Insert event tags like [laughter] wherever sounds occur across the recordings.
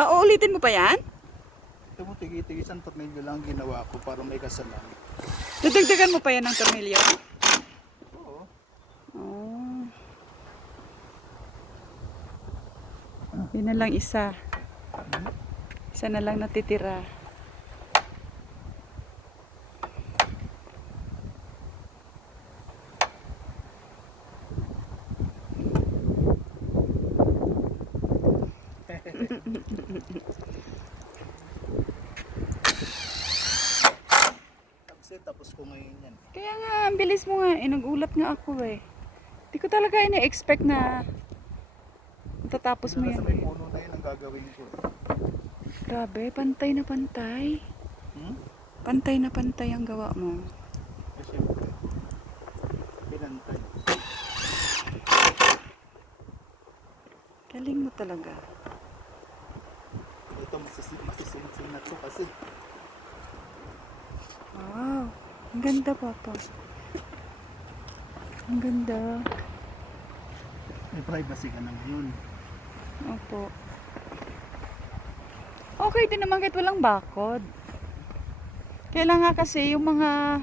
Ah, uulitin mo pa yan? Ito mo, tigi-tigi isang tornilyo lang ginawa ko para may kasalan. Dadagdagan mo pa yan ng tornilyo? Oo. Oh. Yun na lang isa. Isa na lang natitira. Kasi tapos ko ngayon yan. Kaya nga, ang bilis mo nga. Eh, nagulat nga ako eh. Di ko talaga ina-expect na matatapos mo yan. may puno na yun ang gagawin ko. Grabe, pantay na pantay. Hmm? Pantay na pantay ang gawa mo. Eh, syempre. Pinantay. Galing mo talaga. Ito masisin, masisinsin na to kasi. Wow. Ang ganda, Papa. Ang ganda. May privacy ka na ngayon. Opo. Okay din naman kahit walang bakod. Kailangan kasi yung mga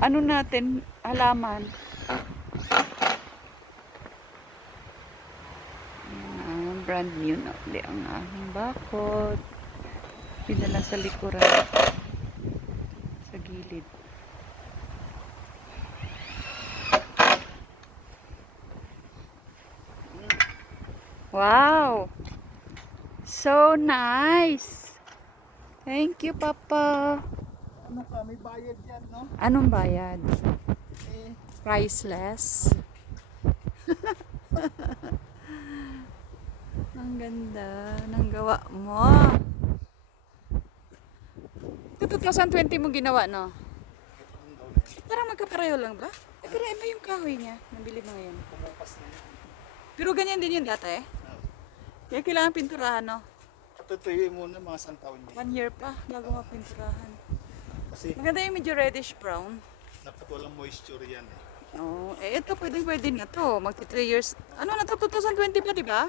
ano natin, halaman. Brand new na uli ang aming bakod. Lang sa likuran. Sa gilid. Wow! So nice! Thank you, Papa. Ano ka, may bayad yan, no? Anong bayad? Eh, Priceless. [laughs] Ang ganda ng gawa mo. Ito 2020 mo ginawa, no? Parang magkapareho lang ba? Eh, pero iba yung kahoy niya. Nabili mo ngayon. kumupas na. Pero ganyan din yun dati, eh. Kaya kailangan pinturahan, no? Patutuyuin muna mga isang taon niya. One year pa bago mapinturahan. Kasi Maganda yung medyo reddish brown. dapat walang moisture yan eh. Oo. eh, ito pwede pwede na to. Magti 3 years. Ano na to? 2020 pa, di ba?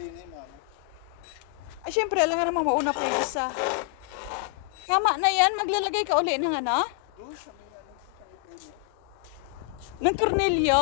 Na yun, mama. Ay, syempre, alam nga naman mauna pa yung isa. Tama na yan. Maglalagay ka uli ng ano? Doon sa may ano, sa may. Ng tornilyo?